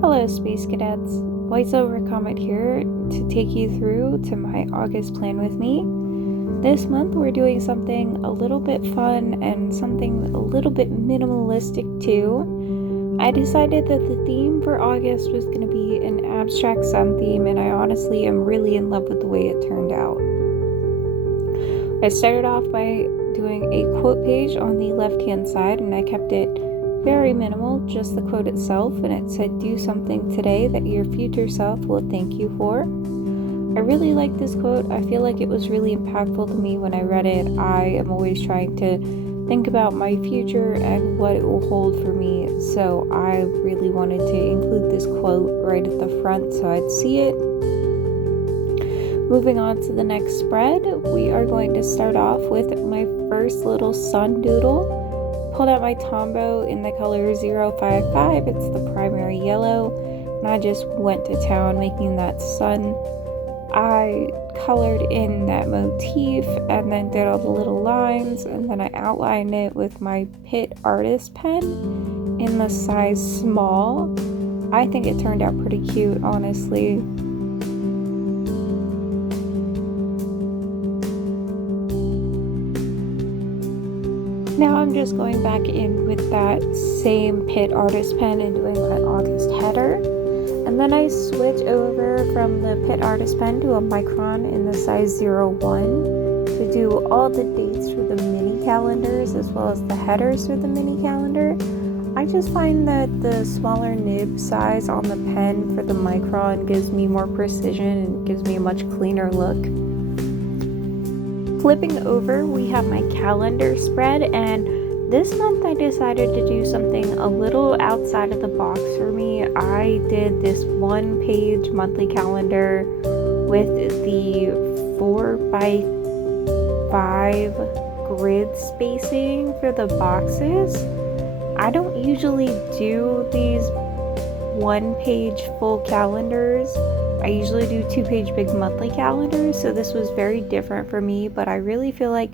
Hello Space Cadets, voiceover comment here to take you through to my August plan with me. This month we're doing something a little bit fun and something a little bit minimalistic too. I decided that the theme for August was going to be an abstract sun theme, and I honestly am really in love with the way it turned out. I started off by doing a quote page on the left hand side, and I kept it very minimal, just the quote itself, and it said, "Do something today that your future self will thank you for." I really like this quote. I feel like it was really impactful to me when I read it. I am always trying to think about my future and what it will hold for me, so I really wanted to include this quote right at the front so I'd see it. Moving on to the next spread, we are going to start off with my first little sun doodle. Pulled out my Tombow in the color 055, it's the primary yellow, and I just went to town making that sun. I colored in that motif and then did all the little lines, and then I outlined it with my Pitt artist pen in the size small. I think it turned out pretty cute, honestly. Now I'm just going back in with that same Pitt artist pen and doing my August header. And then I switch over from the Pitt artist pen to a micron in the size 01 to do all the dates for the mini calendars as well as the headers for the mini calendar. I just find that the smaller nib size on the pen for the micron gives me more precision and gives me a much cleaner look. Flipping over, we have my calendar spread, and this month I decided to do something a little outside of the box for me. I did this 1-page monthly calendar with the 4x5 grid spacing for the boxes. I don't usually do these 1-page full calendars. I usually do 2-page big monthly calendars, so this was very different for me, but I really feel like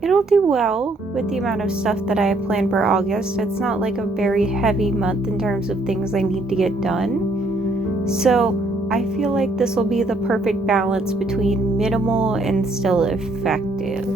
it'll do well with the amount of stuff that I have planned for August. It's not like a very heavy month in terms of things I need to get done. So I feel like this will be the perfect balance between minimal and still effective.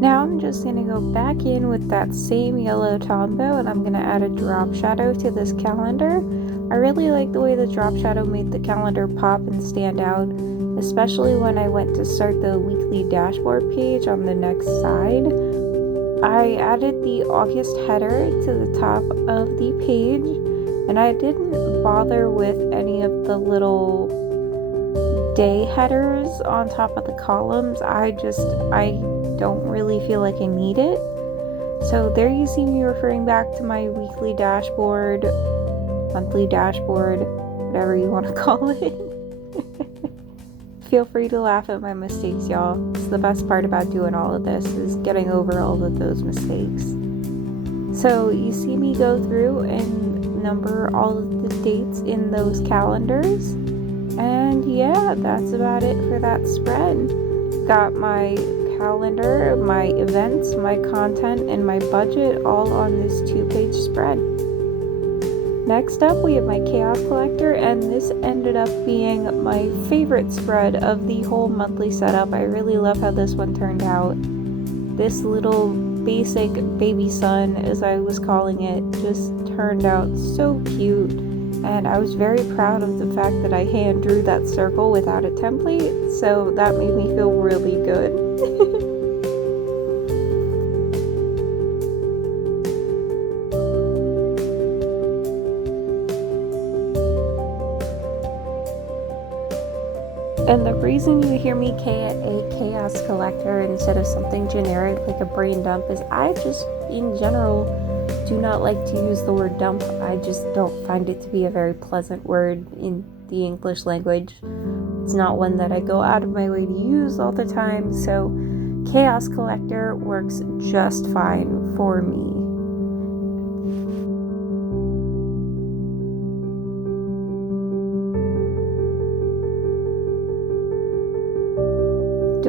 Now I'm just going to go back in with that same yellow Tombow, and I'm going to add a drop shadow to this calendar. I really like the way the drop shadow made the calendar pop and stand out, especially when I went to start the weekly dashboard page on the next side. I added the August header to the top of the page, and I didn't bother with any of the little day headers on top of the columns. I don't really feel like I need it. So there you see me referring back to my weekly dashboard, monthly dashboard, whatever you want to call it. Feel free to laugh at my mistakes, y'all. It's the best part about doing all of this is getting over all of those mistakes. So you see me go through and number all of the dates in those calendars. And yeah, that's about it for that spread. Got my calendar, my events, my content, and my budget all on this 2-page spread. Next up, we have my chaos collector, and this ended up being my favorite spread of the whole monthly setup. I really love how this one turned out. This little basic baby sun, as I was calling it, just turned out so cute. And I was very proud of the fact that I hand drew that circle without a template, so that made me feel really good. And the reason you hear me a chaos collector instead of something generic like a brain dump is I just, in general, do not like to use the word dump. I just don't find it to be a very pleasant word in the English language. It's not one that I go out of my way to use all the time, so chaos collector works just fine for me.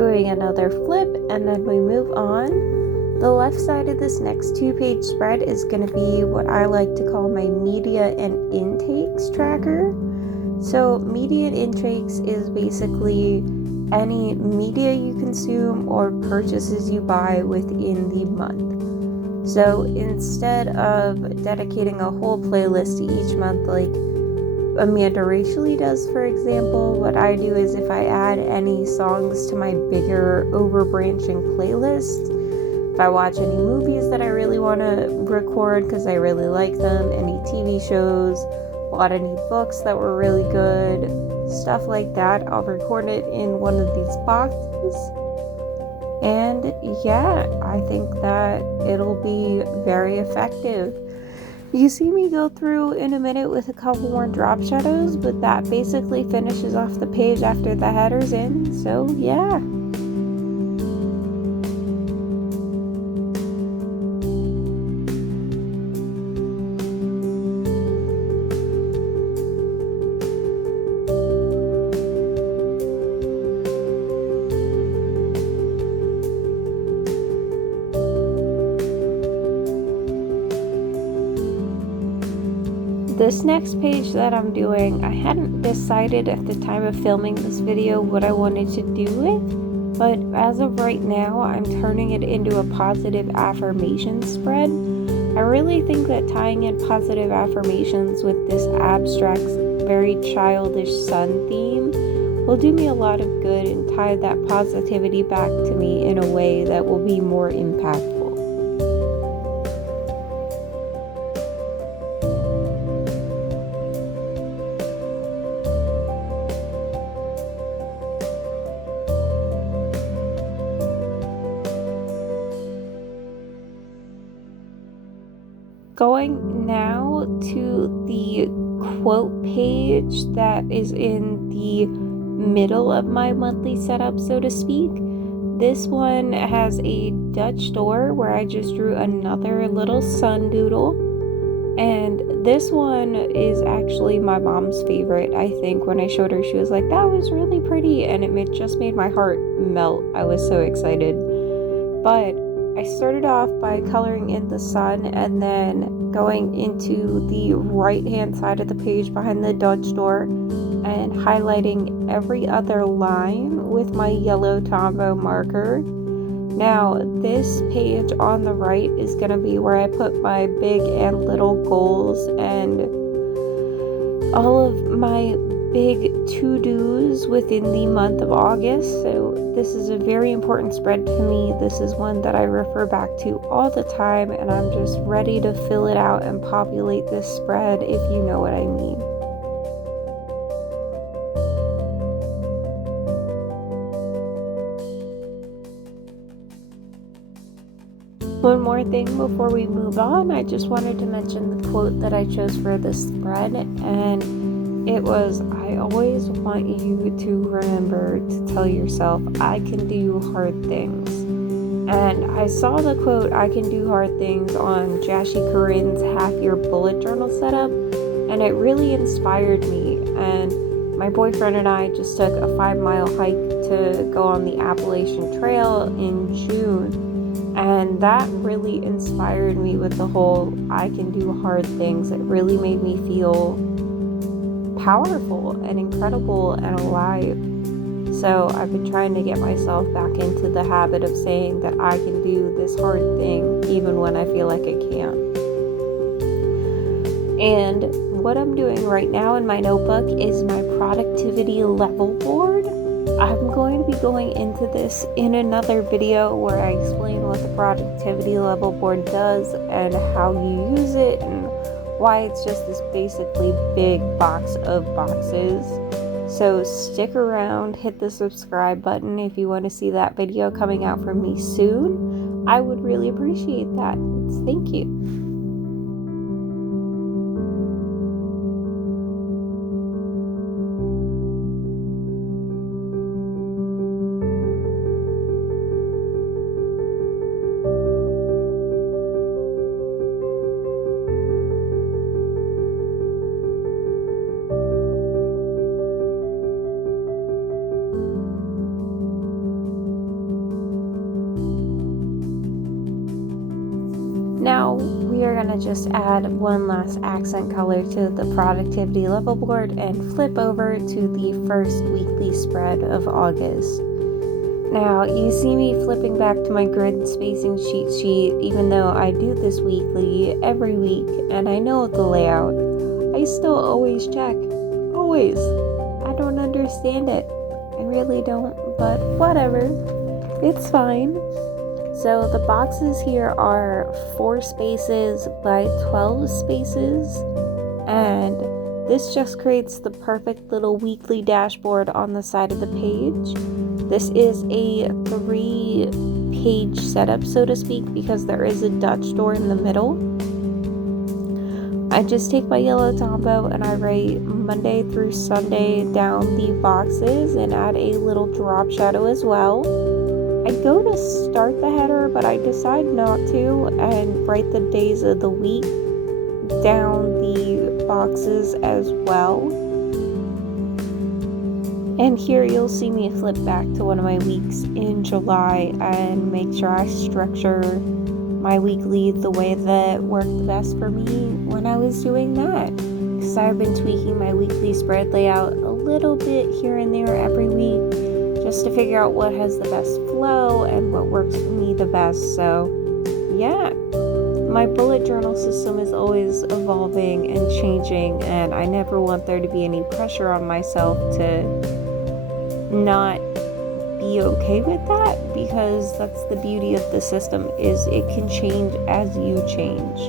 doing another flip, and then we move on. The left side of this next 2-page spread is going to be what I like to call my media and intakes tracker. So media and intakes is basically any media you consume or purchases you buy within the month. So instead of dedicating a whole playlist to each month like Amanda Rachel does, for example, what I do is if I add any songs to my bigger overbranching playlist, if I watch any movies that I really want to record because I really like them, any TV shows, bought any books that were really good, stuff like that, I'll record it in one of these boxes. And yeah, I think that it'll be very effective. You see me go through in a minute with a couple more drop shadows, but that basically finishes off the page after the header's in, so yeah. This next page that I'm doing, I hadn't decided at the time of filming this video what I wanted to do with, but as of right now, I'm turning it into a positive affirmation spread. I really think that tying in positive affirmations with this abstract, very childish sun theme will do me a lot of good and tie that positivity back to me in a way that will be more impactful. Going now to the quote page that is in the middle of my monthly setup, so to speak. This one has a Dutch door where I just drew another little sun doodle. And this one is actually my mom's favorite. I think when I showed her, she was like, that was really pretty. And it just made my heart melt. I was so excited. But I started off by coloring in the sun and then going into the right hand side of the page behind the Dutch door and highlighting every other line with my yellow Tombow marker. Now this page on the right is going to be where I put my big and little goals and all of my big to-dos within the month of August. So this is a very important spread to me. This is one that I refer back to all the time, and I'm just ready to fill it out and populate this spread, if you know what I mean. One more thing before we move on, I just wanted to mention the quote that I chose for this spread, and it was, I always want you to remember to tell yourself, I can do hard things. And I saw the quote, I can do hard things, on Jashi Corinne's half-year bullet journal setup, and it really inspired me. And my boyfriend and I just took a 5-mile hike to go on the Appalachian Trail in June. And that really inspired me with the whole I can do hard things. It really made me feel powerful and incredible and alive. So I've been trying to get myself back into the habit of saying that I can do this hard thing even when I feel like I can't. And what I'm doing right now in my notebook is my productivity level board. I'm going to be going into this in another video where I explain what the productivity level board does and how you use it and why it's just this basically big box of boxes. So stick around, hit the subscribe button if you want to see that video coming out from me soon. I would really appreciate that. Thank you. to just add one last accent color to the productivity level board and flip over to the first weekly spread of August. Now, you see me flipping back to my grid spacing cheat sheet, even though I do this weekly every week and I know the layout. I still always check. Always. I don't understand it. I really don't, but whatever. It's fine. So the boxes here are 4 spaces by 12 spaces, and this just creates the perfect little weekly dashboard on the side of the page. This is a 3-page setup, so to speak, because there is a Dutch door in the middle. I just take my yellow Tombow and I write Monday through Sunday down the boxes and add a little drop shadow as well. I go to start the header, but I decide not to and write the days of the week down the boxes as well. And here you'll see me flip back to one of my weeks in July and make sure I structure my weekly the way that worked the best for me when I was doing that. Because I've been tweaking my weekly spread layout a little bit here and there every week just to figure out what has the best flow and what works for me the best. So yeah, my bullet journal system is always evolving and changing, and I never want there to be any pressure on myself to not be okay with that, because that's the beauty of the system, is it can change as you change.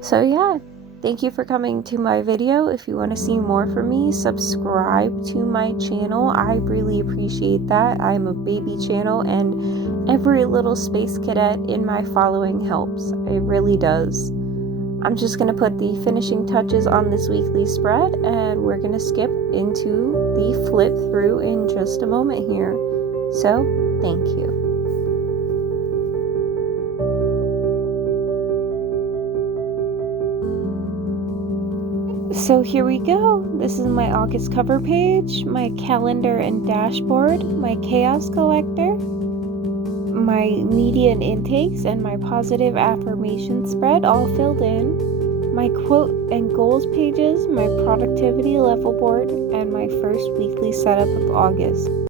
So yeah, thank you for coming to my video. If you want to see more from me, subscribe to my channel. I really appreciate that. I'm a baby channel and every little space cadet in my following helps. It really does. I'm just going to put the finishing touches on this weekly spread, and we're going to skip into the flip through in just a moment here. So, thank you. So here we go. This is my August cover page, my calendar and dashboard, my chaos collector, my media and intakes, and my positive affirmation spread all filled in, my quote and goals pages, my productivity level board, and my first weekly setup of August.